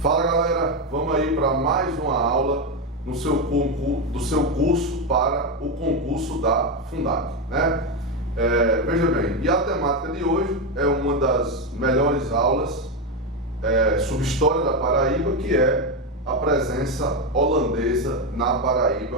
Fala galera, vamos aí para mais uma aula do seu curso para o concurso da Fundac, né? Veja bem, e a temática de hoje é uma das melhores aulas sobre história da Paraíba, que é a presença holandesa na Paraíba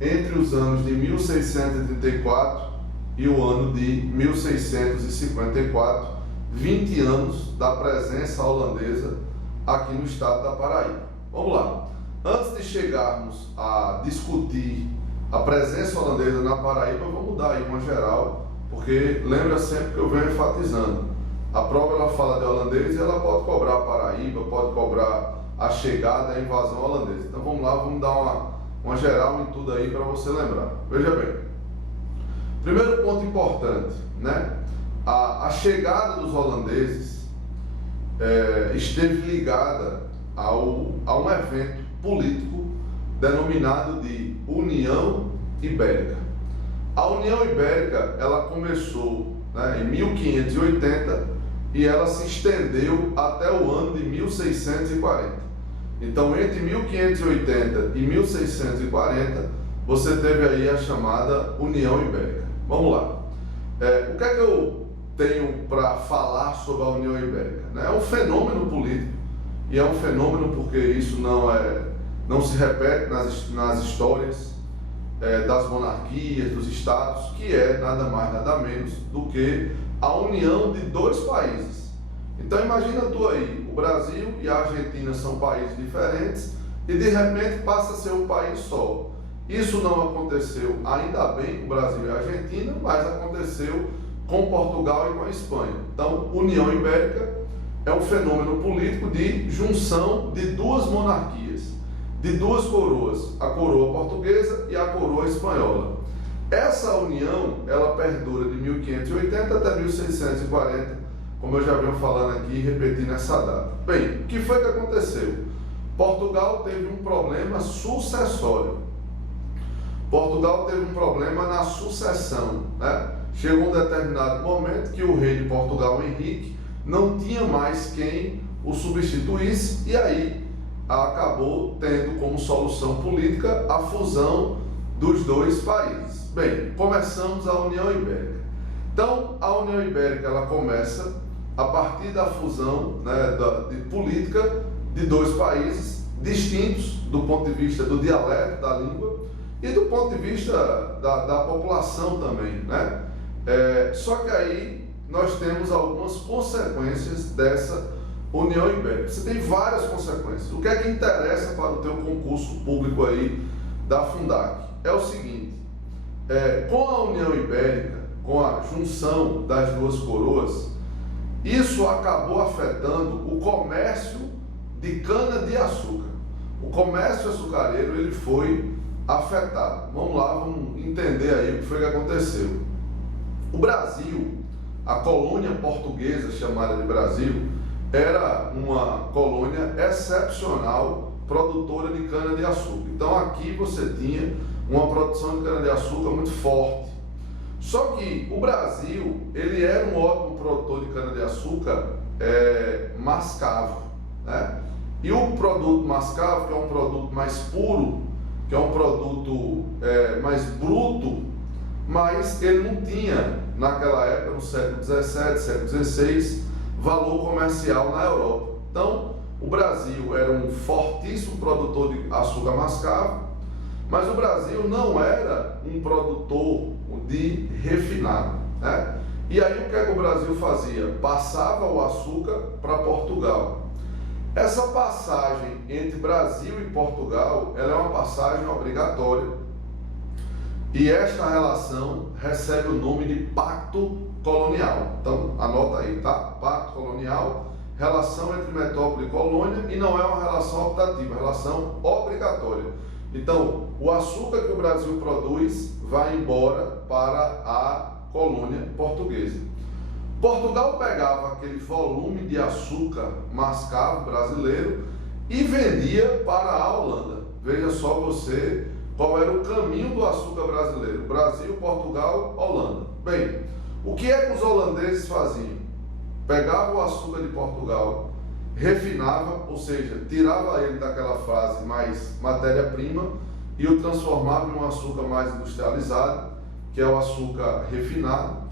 entre os anos de 1634 e o ano de 1654, 20 anos da presença holandesa aqui no estado da Paraíba. Vamos lá. Antes de chegarmos a discutir a presença holandesa na Paraíba, vamos dar aí uma geral, porque lembra sempre que eu venho enfatizando. A prova ela fala de holandês e ela pode cobrar a Paraíba, pode cobrar a chegada e a invasão holandesa. Então vamos lá, vamos dar uma geral em tudo aí para você lembrar. Veja bem. Primeiro ponto importante, né? A chegada dos holandeses esteve ligada a um evento político denominado de União Ibérica. A União Ibérica ela começou, né, em 1580 e ela se estendeu até o ano de 1640. Então, entre 1580 e 1640, você teve aí a chamada União Ibérica. Vamos lá. O que é que eu tenho para falar sobre a União Ibérica? É um fenômeno político, e é um fenômeno porque isso não se repete nas histórias das monarquias, dos estados, que é nada mais, nada menos do que a união de dois países. Então imagina tu aí, o Brasil e a Argentina são países diferentes e de repente passa a ser um país só. Isso não aconteceu ainda bem com o Brasil e a Argentina, mas aconteceu com Portugal e com a Espanha. Então, União Ibérica é um fenômeno político de junção de duas monarquias, de duas coroas, a coroa portuguesa e a coroa espanhola. Essa união, ela perdura de 1580 até 1640, como eu já venho falando aqui e repetindo essa data. Bem, o que foi que aconteceu? Portugal teve um problema sucessório. Portugal teve um problema na sucessão, né? Chegou um determinado momento que o rei de Portugal, Henrique, não tinha mais quem o substituísse e aí acabou tendo como solução política a fusão dos dois países. Bem, começamos a União Ibérica. Então, a União Ibérica ela começa a partir da fusão, né, de política de dois países distintos do ponto de vista do dialeto, da língua e do ponto de vista da população também, né? Só que aí nós temos algumas consequências dessa União Ibérica. Você tem várias consequências. O que é que interessa para o teu concurso público aí da Fundac? É o seguinte, com a União Ibérica, com a junção das duas coroas, isso acabou afetando o comércio de cana-de-açúcar. O comércio açucareiro ele foi afetado. Vamos lá, vamos entender aí o que foi que aconteceu. O Brasil, a colônia portuguesa chamada de Brasil, era uma colônia excepcional produtora de cana-de-açúcar. Então aqui você tinha uma produção de cana-de-açúcar muito forte. Só que o Brasil, ele era um ótimo produtor de cana-de-açúcar mascavo, né? E o produto mascavo, que é um produto mais puro, que é um produto mais bruto, mas ele não tinha, naquela época, no século XVII, século XVI, valor comercial na Europa. Então, o Brasil era um fortíssimo produtor de açúcar mascavo, mas o Brasil não era um produtor de refinado, né? E aí o que é que o Brasil fazia? Passava o açúcar para Portugal. Essa passagem entre Brasil e Portugal, ela é uma passagem obrigatória. E esta relação recebe o nome de Pacto Colonial. Então, anota aí, tá? Pacto Colonial, relação entre metrópole e colônia, e não é uma relação optativa, é uma relação obrigatória. Então, o açúcar que o Brasil produz vai embora para a colônia portuguesa. Portugal pegava aquele volume de açúcar mascavo brasileiro e vendia para a Holanda. Veja só você qual era o caminho do açúcar brasileiro: Brasil, Portugal, Holanda. Bem, o que é que os holandeses faziam? Pegavam o açúcar de Portugal refinava, ou seja, tirava ele daquela fase mais matéria-prima e o transformava em um açúcar mais industrializado, que é o açúcar refinado,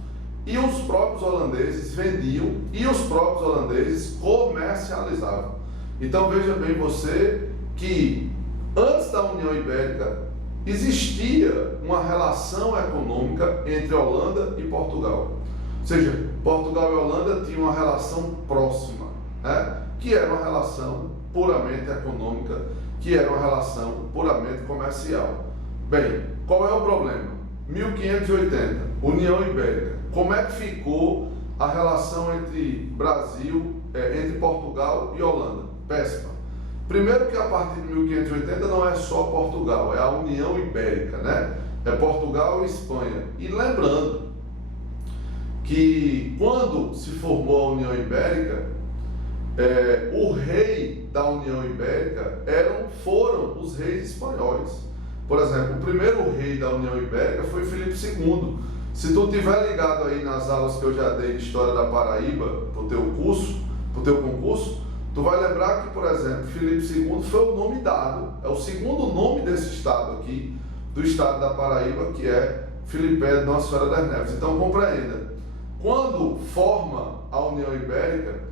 e os próprios holandeses vendiam e os próprios holandeses comercializavam. Então veja bem você que antes da União Ibérica existia uma relação econômica entre Holanda e Portugal. Ou seja, Portugal e Holanda tinham uma relação próxima, né? Que era uma relação puramente econômica, que era uma relação puramente comercial. Bem, qual é o problema? 1580, União Ibérica. Como é que ficou a relação entre Brasil, entre Portugal e Holanda? Péssima. Primeiro que a partir de 1580 não é só Portugal, é a União Ibérica, né? É Portugal e Espanha. E lembrando que quando se formou a União Ibérica, o rei da União Ibérica foram os reis espanhóis. Por exemplo, o primeiro rei da União Ibérica foi Filipe II. Se tu estiver ligado aí nas aulas que eu já dei de História da Paraíba para o teu concurso, tu vai lembrar que, por exemplo, Filipe II foi o nome dado, é o segundo nome desse estado aqui, do estado da Paraíba, que é Filipé de Nossa Senhora das Neves. Então compreenda, quando forma a União Ibérica,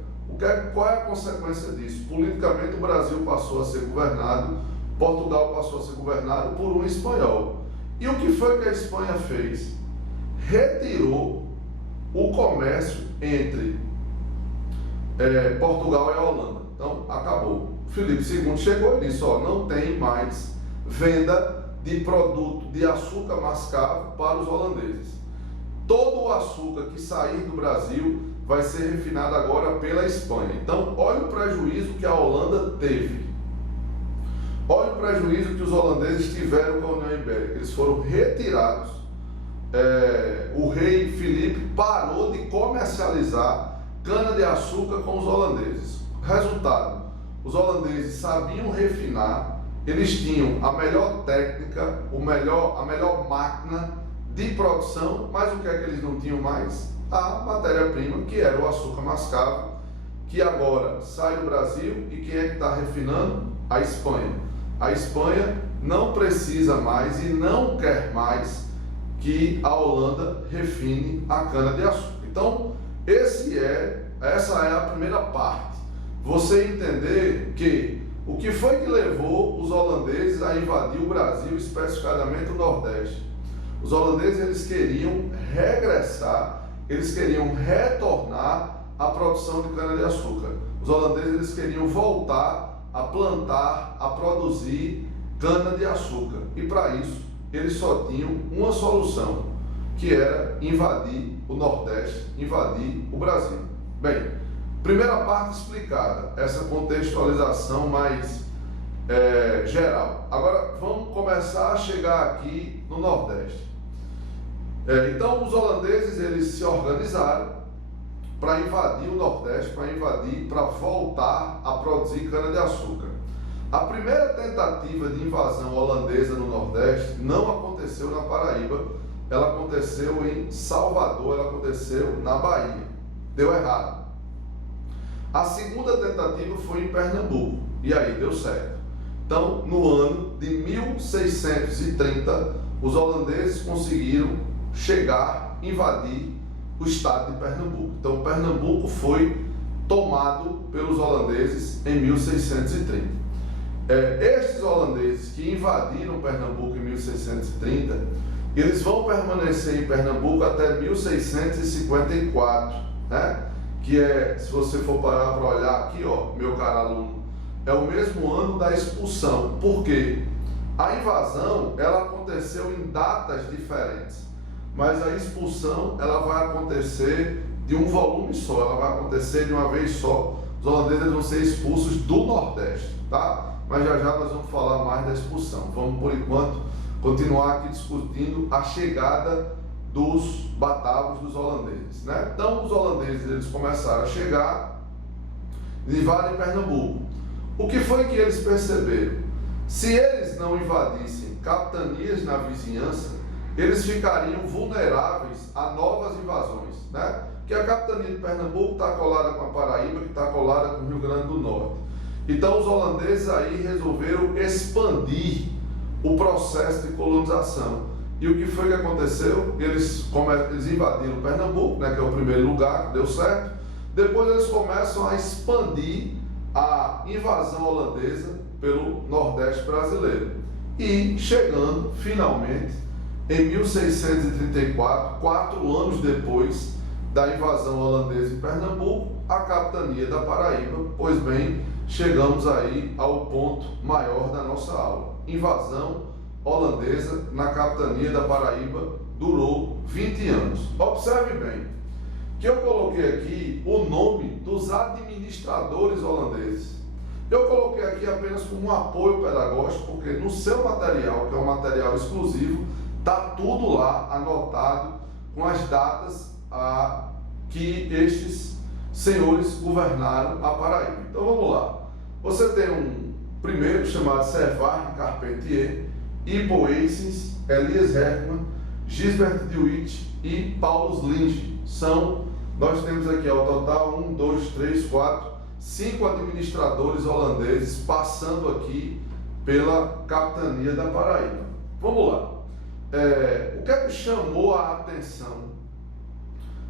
qual é a consequência disso? Politicamente o Brasil passou a ser governado, Portugal passou a ser governado por um espanhol. E o que foi que a Espanha fez? Retirou o comércio entre Portugal e a Holanda. Então, acabou. Filipe II chegou e disse, não tem mais venda de produto de açúcar mascavo para os holandeses. Todo o açúcar que sair do Brasil vai ser refinado agora pela Espanha. Então, olha o prejuízo que a Holanda teve. Olha o prejuízo que os holandeses tiveram com a União Ibérica. Eles foram retirados. O rei Filipe parou de comercializar cana-de-açúcar com os holandeses. Resultado, os holandeses sabiam refinar, eles tinham a melhor técnica, a melhor máquina de produção, mas o que é que eles não tinham mais? A matéria-prima, que era o açúcar mascavo, que agora sai do Brasil, e quem é que está refinando? A Espanha. A Espanha não precisa mais e não quer mais que a Holanda refine a cana-de-açúcar. Então, essa é a primeira parte. Você entender que o que foi que levou os holandeses a invadir o Brasil, especificamente o Nordeste? Os holandeses, eles queriam regressar, eles queriam retornar à produção de cana-de-açúcar. Os holandeses, eles queriam voltar a plantar, a produzir cana-de-açúcar. E para isso, eles só tinham uma solução, que era invadir o Nordeste, invadir o Brasil. Bem, primeira parte explicada, essa contextualização mais geral. Agora vamos começar a chegar aqui no Nordeste. Então os holandeses, eles se organizaram para invadir o Nordeste, para voltar a produzir cana-de-açúcar. A primeira tentativa de invasão holandesa no Nordeste não aconteceu na Paraíba, ela aconteceu em Salvador, ela aconteceu na Bahia. Deu errado. A segunda tentativa foi em Pernambuco, e aí deu certo. Então, no ano de 1630, os holandeses conseguiram invadir o estado de Pernambuco. Então, Pernambuco foi tomado pelos holandeses em 1630. Estes holandeses que invadiram Pernambuco em 1630, eles vão permanecer em Pernambuco até 1654, né? Que se você for parar para olhar aqui, meu caro aluno, é o mesmo ano da expulsão. Por quê? A invasão, ela aconteceu em datas diferentes, mas a expulsão, ela vai acontecer de um volume só, ela vai acontecer de uma vez só. Os holandeses vão ser expulsos do Nordeste, tá? Mas já nós vamos falar mais da expulsão. Vamos, por enquanto, continuar aqui discutindo a chegada dos batavos, dos holandeses, né? Então, os holandeses, eles começaram a chegar e invadem Pernambuco. O que foi que eles perceberam? Se eles não invadissem capitanias na vizinhança, eles ficariam vulneráveis a novas invasões, né? Que a capitania de Pernambuco está colada com a Paraíba, que está colada com o Rio Grande do Norte. Então os holandeses aí resolveram expandir o processo de colonização. E o que foi que aconteceu? Eles invadiram Pernambuco, né, que é o primeiro lugar que deu certo. Depois eles começam a expandir a invasão holandesa pelo Nordeste brasileiro. E chegando, finalmente, em 1634, 4 anos depois da invasão holandesa em Pernambuco, a capitania da Paraíba. Pois bem, chegamos aí ao ponto maior da nossa aula. Invasão holandesa na capitania da Paraíba durou 20 anos. Observe bem que eu coloquei aqui o nome dos administradores holandeses. Eu coloquei aqui apenas como um apoio pedagógico, porque no seu material, que é um material exclusivo, está tudo lá anotado com as datas que estes senhores governaram a Paraíba. Então vamos lá. Você tem um primeiro chamado Servar Carpentier, Ibo Eyssens, Elias Herman, Gisbert de Witt e Paulus Linge. Nós temos aqui ao total 1, 2, 3, 4, 5 administradores holandeses passando aqui pela capitania da Paraíba. Vamos lá. O que é que chamou a atenção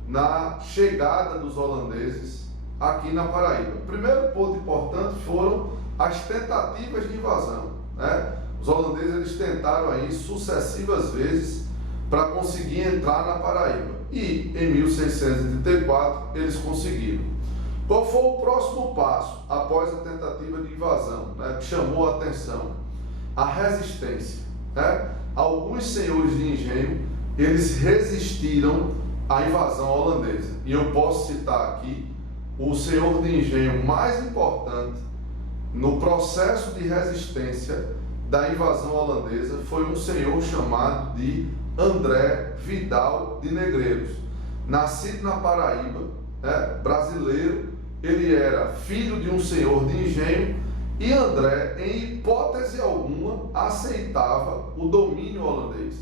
na chegada dos holandeses aqui na Paraíba? O primeiro ponto importante foram as tentativas de invasão, né? Os holandeses eles tentaram aí sucessivas vezes para conseguir entrar na Paraíba e em 1634 eles conseguiram. Qual foi o próximo passo após a tentativa de invasão, né, que chamou a atenção? A resistência, né? Alguns senhores de engenho eles resistiram à invasão holandesa e eu posso citar aqui o senhor de engenho mais importante no processo de resistência da invasão holandesa foi um senhor chamado de André Vidal de Negreiros, nascido na Paraíba, né, brasileiro. Ele era filho de um senhor de engenho e André, em hipótese alguma, aceitava o domínio holandês.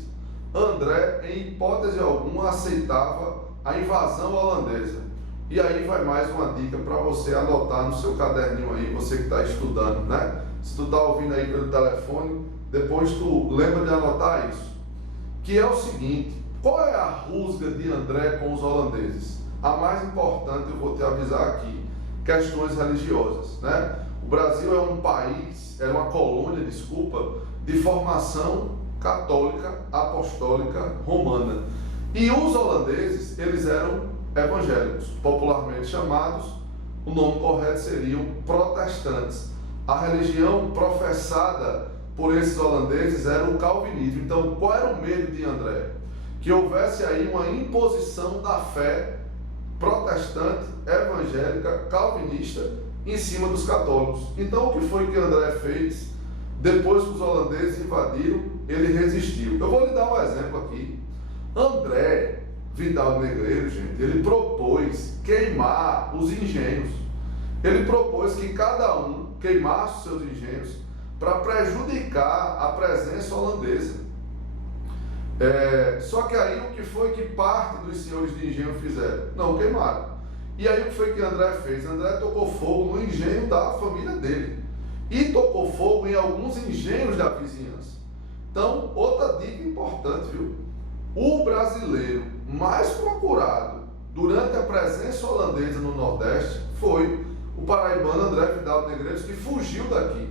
André, em hipótese alguma, aceitava a invasão holandesa. E aí vai mais uma dica para você anotar no seu caderninho aí, você que está estudando, né? Se tu está ouvindo aí pelo telefone, depois tu lembra de anotar isso. Que é o seguinte, qual é a rusga de André com os holandeses? A mais importante, eu vou te avisar aqui, questões religiosas, né? O Brasil é um país, é uma colônia, de formação católica, apostólica, romana. E os holandeses, eles eram evangélicos, popularmente chamados, o nome correto seriam protestantes. A religião professada por esses holandeses era o calvinismo. Então, qual era o medo de André? Que houvesse aí uma imposição da fé protestante, evangélica, calvinista em cima dos católicos. Então, o que foi que André fez? Depois que os holandeses invadiram, ele resistiu. Eu vou lhe dar um exemplo aqui. André Vidal Negreiros, gente, ele propôs queimar os engenhos. Ele propôs que cada um queimasse os seus engenhos para prejudicar a presença holandesa. Só que aí o que foi que parte dos senhores de engenho fizeram? Não queimaram. E aí o que foi que André fez? André tocou fogo no engenho da família dele e tocou fogo em alguns engenhos da vizinhança. Então, outra dica importante, viu? O brasileiro mais procurado durante a presença holandesa no Nordeste foi o paraibano André Vidal de Negreiros, que fugiu daqui.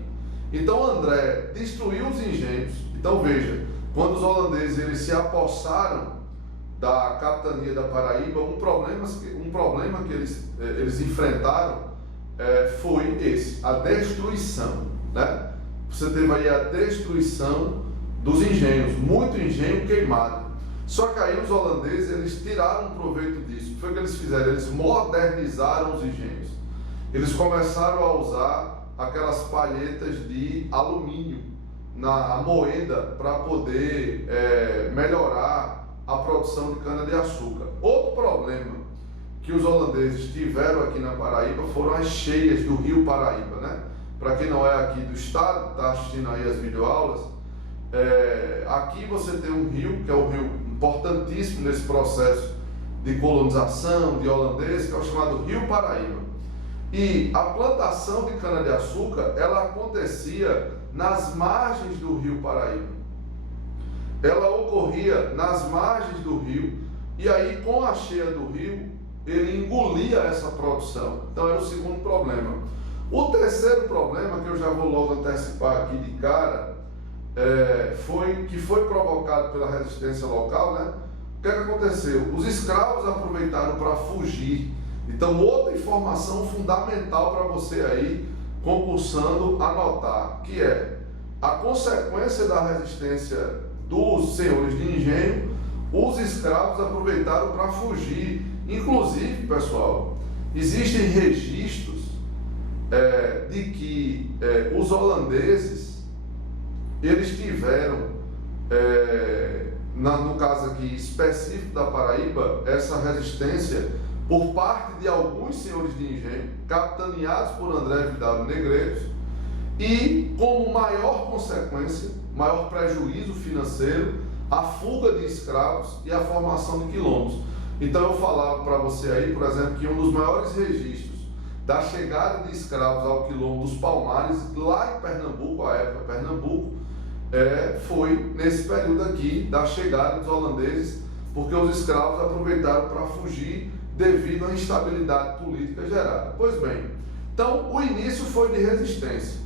Então André destruiu os engenhos. Então veja, quando os holandeses eles se apossaram da capitania da Paraíba, um problema que eles enfrentaram foi esse, a destruição, né? Você teve aí a destruição dos engenhos, muito engenho queimado. Só que aí os holandeses eles tiraram proveito disso. O que foi que eles fizeram? Eles modernizaram os engenhos. Eles começaram a usar aquelas palhetas de alumínio na moenda para poder melhorar a produção de cana-de-açúcar. Outro problema que os holandeses tiveram aqui na Paraíba foram as cheias do rio Paraíba, né? Para quem não é aqui do estado, está assistindo aí as videoaulas, Aqui você tem um rio, que é um rio importantíssimo nesse processo de colonização, de holandês, que é o chamado Rio Paraíba. E a plantação de cana-de-açúcar, ela acontecia nas margens do Rio Paraíba. Ela ocorria nas margens do rio, e aí com a cheia do rio, ele engolia essa produção. Então era o segundo problema. O terceiro problema, que eu já vou logo antecipar aqui de cara, foi provocado pela resistência local, né? O que aconteceu? Os escravos aproveitaram para fugir. Então, outra informação fundamental para você aí, concursando, anotar, que é a consequência da resistência dos senhores de engenho. Os escravos aproveitaram para fugir. Inclusive, pessoal, existem registros de que os holandeses, eles tiveram, no caso aqui específico da Paraíba, essa resistência por parte de alguns senhores de engenho, capitaneados por André Vidal Negreiros, e como maior consequência, maior prejuízo financeiro, a fuga de escravos e a formação de quilombos. Então eu falava para você aí, por exemplo, que um dos maiores registros da chegada de escravos ao quilombo dos Palmares, lá em Pernambuco, a época Pernambuco, foi nesse período aqui da chegada dos holandeses, porque os escravos aproveitaram para fugir devido à instabilidade política gerada. Pois bem, então o início foi de resistência.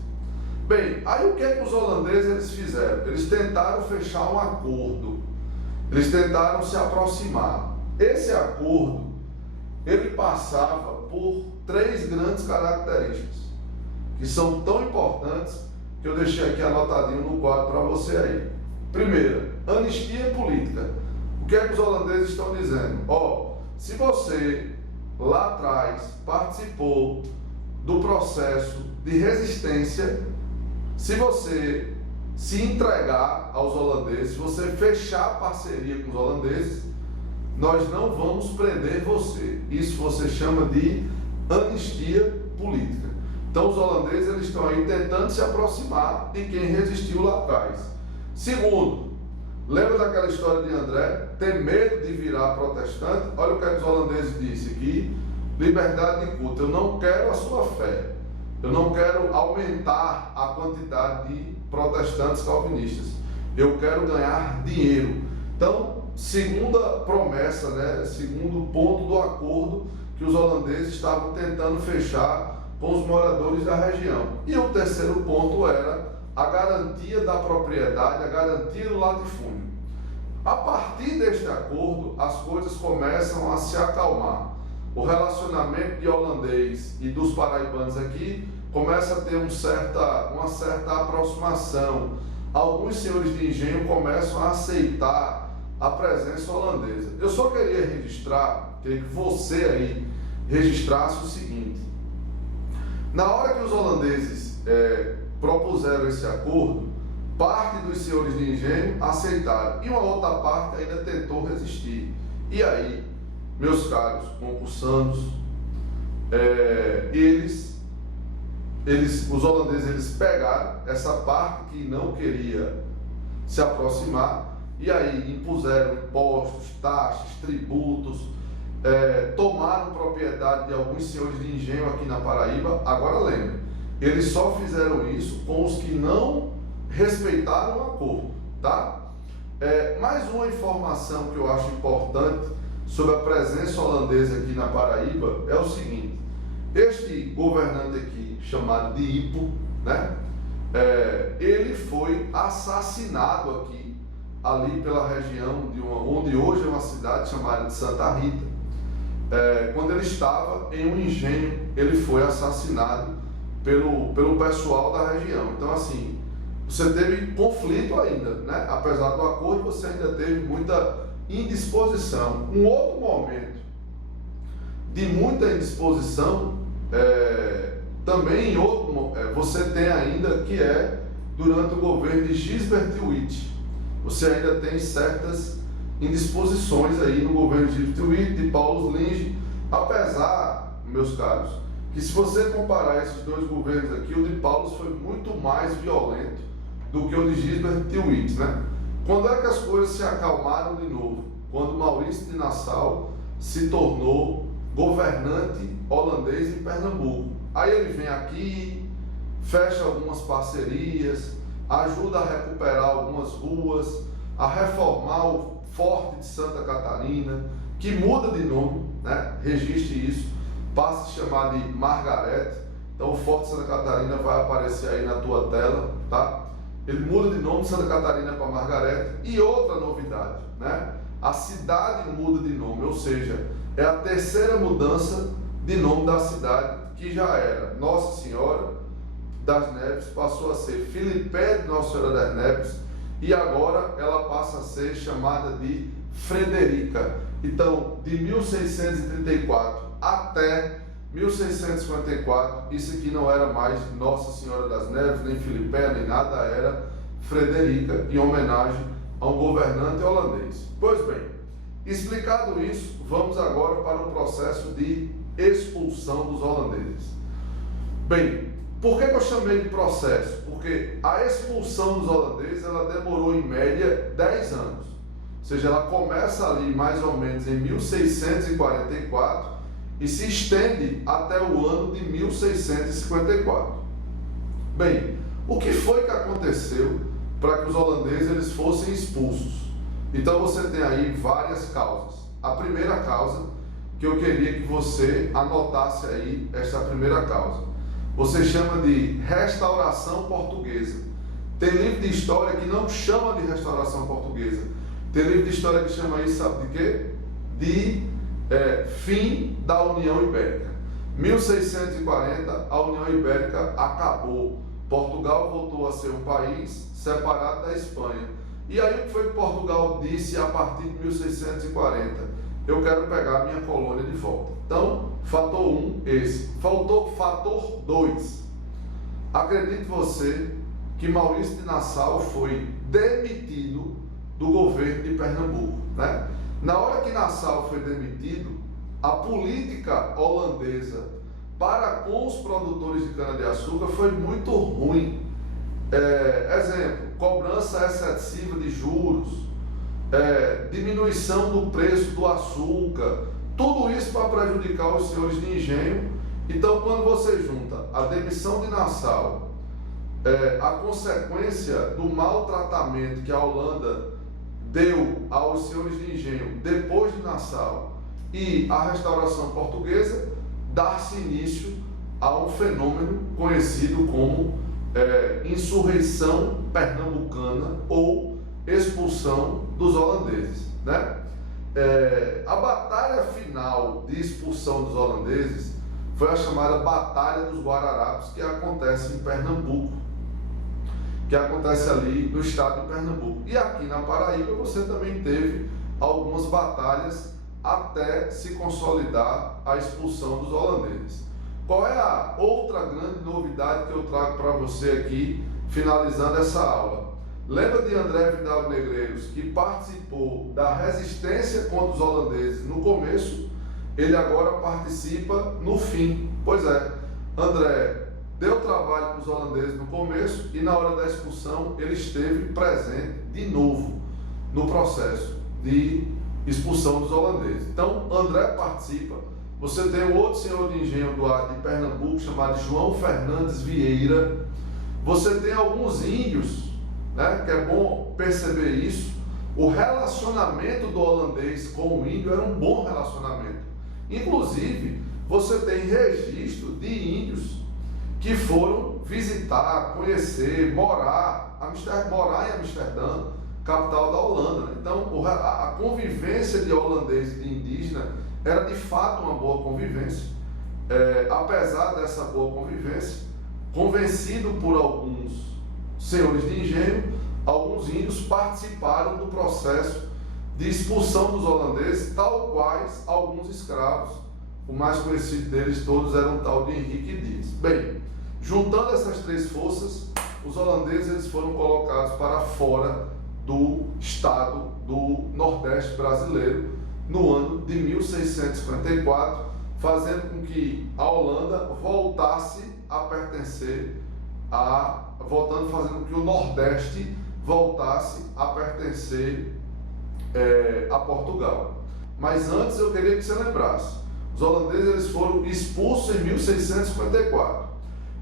Bem, aí o que é que os holandeses eles fizeram? Eles tentaram fechar um acordo, eles tentaram se aproximar. Esse acordo, ele passava por 3 grandes características, que são tão importantes, que eu deixei aqui anotadinho no quadro para você aí. Primeira, anistia política. O que é que os holandeses estão dizendo? Se você lá atrás participou do processo de resistência, se você se entregar aos holandeses, se você fechar parceria com os holandeses, nós não vamos prender você. Isso você chama de anistia política. Então os holandeses eles estão aí tentando se aproximar de quem resistiu lá atrás. Segundo, lembra daquela história de André, ter medo de virar protestante? Olha o que os holandeses disseram aqui: liberdade de culto. Eu não quero a sua fé. Eu não quero aumentar a quantidade de protestantes calvinistas. Eu quero ganhar dinheiro. Então, segunda promessa, né? Segundo ponto do acordo que os holandeses estavam tentando fechar com os moradores da região. E o terceiro ponto era a garantia da propriedade, a garantia do latifúndio. A partir deste acordo, as coisas começam a se acalmar. O relacionamento de holandês e dos paraibanos aqui começa a ter uma certa aproximação. Alguns senhores de engenho começam a aceitar a presença holandesa. Eu só queria registrar, queria que você aí registrasse o seguinte: na hora que os holandeses propuseram esse acordo, parte dos senhores de engenho aceitaram e uma outra parte ainda tentou resistir. E aí, meus caros concursandos, os holandeses eles pegaram essa parte que não queria se aproximar e aí impuseram impostos, taxas, tributos, tomaram propriedade de alguns senhores de engenho aqui na Paraíba. Agora lembre, eles só fizeram isso com os que não respeitaram o acordo, tá? Mais uma informação que eu acho importante sobre a presença holandesa aqui na Paraíba é o seguinte: este governante aqui, chamado de Ipo, né? Ele foi assassinado aqui, ali pela região onde hoje é uma cidade chamada de Santa Rita. Quando ele estava em um engenho, ele foi assassinado pelo pessoal da região. Então, assim, você teve conflito ainda, né? Apesar do acordo, você ainda teve muita indisposição. Um outro momento de muita indisposição, também você tem ainda, que é durante o governo de Gisbert Witt. Você ainda tem certas indisposições aí no governo de Gisbert Witt, de Paulo Lins, apesar, meus caros, que se você comparar esses dois governos aqui, o de Paulo foi muito mais violento do que o de Gisbert de Witt, né? Quando é que as coisas se acalmaram de novo? Quando Maurício de Nassau se tornou governante holandês em Pernambuco. Aí ele vem aqui, fecha algumas parcerias, ajuda a recuperar algumas ruas, a reformar o Forte de Santa Catarina, que muda de nome, né? Registre isso, passa a se chamar de Margarete. Então o Forte de Santa Catarina vai aparecer aí na tua tela, tá? Ele muda de nome de Santa Catarina para Margarete. E outra novidade, né? A cidade muda de nome, ou seja, é a terceira mudança de nome da cidade, que já era Nossa Senhora das Neves, passou a ser Filipé de Nossa Senhora das Neves, e agora ela passa a ser chamada de Frederica. Então, de 1634 até 1654, isso aqui não era mais Nossa Senhora das Neves, nem Filipé, nem nada, era Frederica, em homenagem a um governante holandês. Pois bem, explicado isso, vamos agora para o processo de expulsão dos holandeses. Bem, por que eu chamei de processo? Porque a expulsão dos holandeses, ela demorou em média 10 anos. Ou seja, ela começa ali mais ou menos em 1644 e se estende até o ano de 1654. Bem, o que foi que aconteceu para que os holandeses eles fossem expulsos? Então você tem aí várias causas. A primeira causa, que eu queria que você anotasse aí, esta primeira causa, você chama de restauração portuguesa. Tem livro de história que não chama de restauração portuguesa. Tem livro de história que chama isso, sabe de quê? De fim da União Ibérica. 1640, a União Ibérica acabou. Portugal voltou a ser um país separado da Espanha. E aí o que foi que Portugal disse a partir de 1640? Eu quero pegar a minha colônia de volta. Então, fator 1, esse. Faltou fator 2. Acredite você que Maurício de Nassau foi demitido do governo de Pernambuco, né? Na hora que Nassau foi demitido, a política holandesa para com os produtores de cana-de-açúcar foi muito ruim. Exemplo, cobrança excessiva de juros, diminuição do preço do açúcar, tudo isso para prejudicar os senhores de engenho. Então, quando você junta a demissão de Nassau, a consequência do maltratamento que a Holanda deu aos senhores de engenho depois de Nassau e a restauração portuguesa, dá-se início a um fenômeno conhecido como insurreição pernambucana ou expulsão dos holandeses, né? A batalha final de expulsão dos holandeses foi a chamada Batalha dos Guararapes, que acontece em Pernambuco, que acontece ali no estado de Pernambuco. E aqui na Paraíba você também teve algumas batalhas até se consolidar a expulsão dos holandeses. Qual é a outra grande novidade que eu trago para você aqui, finalizando essa aula? Lembra de André Vidal Negreiros, que participou da resistência contra os holandeses no começo? Ele agora participa no fim. Pois é, André deu trabalho para os holandeses no começo e na hora da expulsão ele esteve presente de novo no processo de expulsão dos holandeses. Então André participa. Você tem um outro senhor de engenho do ar de Pernambuco chamado João Fernandes Vieira. Você tem alguns índios, né, que é bom perceber isso. O relacionamento do holandês com o índio era um bom relacionamento. Inclusive, você tem registro de índios que foram visitar, conhecer, morar em Amsterdã, capital da Holanda. Então, a convivência de holandês e de indígena era de fato uma boa convivência. Apesar dessa boa convivência, convencido por alguns senhores de engenho, alguns índios participaram do processo de expulsão dos holandeses, tal quais alguns escravos. O mais conhecido deles todos era um tal de Henrique Dias. Bem, juntando essas três forças, os holandeses eles foram colocados para fora do estado do Nordeste brasileiro no ano de 1654, fazendo com que a Holanda voltasse a pertencer fazendo com que o Nordeste voltasse a pertencer a Portugal. Mas antes eu queria que você lembrasse, os holandeses eles foram expulsos em 1654.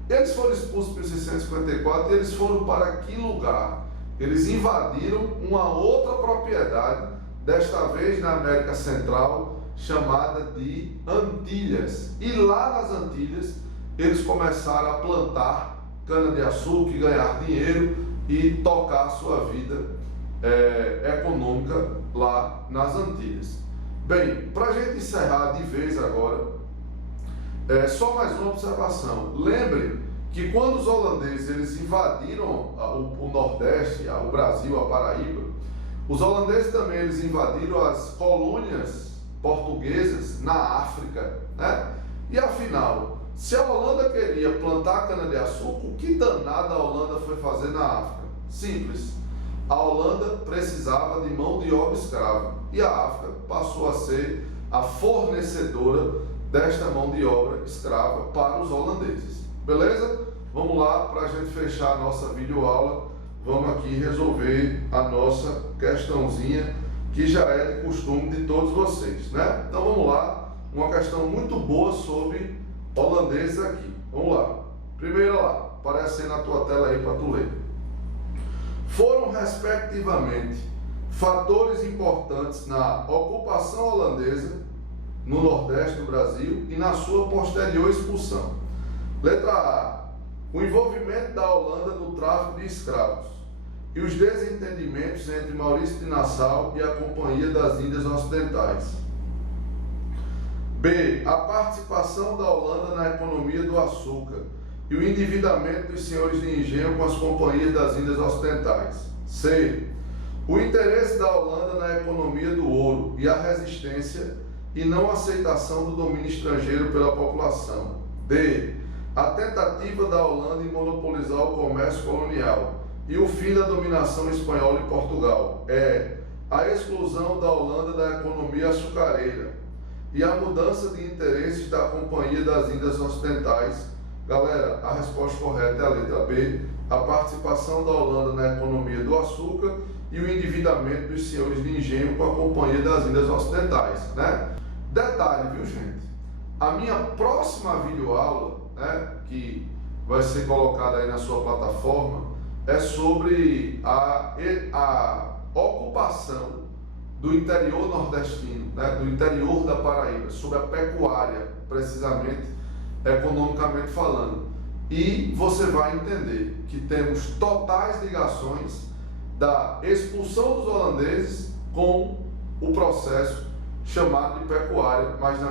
Eles foram expulsos em 1654 e eles foram para que lugar? Eles invadiram uma outra propriedade, desta vez na América Central, chamada de Antilhas. E lá nas Antilhas, eles começaram a plantar cana-de-açúcar, ganhar dinheiro e tocar a sua vida econômica lá nas Antilhas. Bem, para a gente encerrar de vez agora, só mais uma observação. Lembre que quando os holandeses eles invadiram o Nordeste, o Brasil, a Paraíba, os holandeses também eles invadiram as colônias portuguesas na África, né? E afinal, se a Holanda queria plantar cana-de-açúcar, o que danada a Holanda foi fazer na África? Simples. A Holanda precisava de mão de obra escrava e a África passou a ser a fornecedora desta mão de obra escrava para os holandeses. Beleza? Vamos lá para a gente fechar a nossa videoaula. Vamos aqui resolver a nossa questãozinha que já é de costume de todos vocês, né? Então vamos lá, uma questão muito boa sobre holandeses aqui. Vamos lá. Primeira lá, aparece aí na tua tela aí para tu ler. Foram respectivamente fatores importantes na ocupação holandesa no Nordeste do Brasil e na sua posterior expulsão. Letra A. O envolvimento da Holanda no tráfico de escravos e os desentendimentos entre Maurício de Nassau e a Companhia das Índias Ocidentais. B. A participação da Holanda na economia do açúcar e o endividamento dos senhores de engenho com as Companhias das Índias Ocidentais. C. O interesse da Holanda na economia do ouro e a resistência e não aceitação do domínio estrangeiro pela população. D. A tentativa da Holanda em monopolizar o comércio colonial e o fim da dominação espanhola em Portugal. E. A exclusão da Holanda da economia açucareira e a mudança de interesses da Companhia das Índias Ocidentais. Galera, a resposta correta é a letra B, a participação da Holanda na economia do açúcar e o endividamento dos senhores de engenho com a Companhia das Índias Ocidentais, né? Detalhe, viu, gente? A minha próxima videoaula, né, que vai ser colocada aí na sua plataforma, é sobre a ocupação do interior nordestino, né, do interior da Paraíba, sobre a pecuária, precisamente, economicamente falando. E você vai entender que temos totais ligações da expulsão dos holandeses com o processo chamado de pecuária, mas na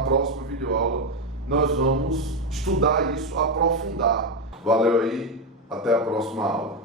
próxima videoaula, nós vamos estudar isso, aprofundar. Valeu aí, até a próxima aula.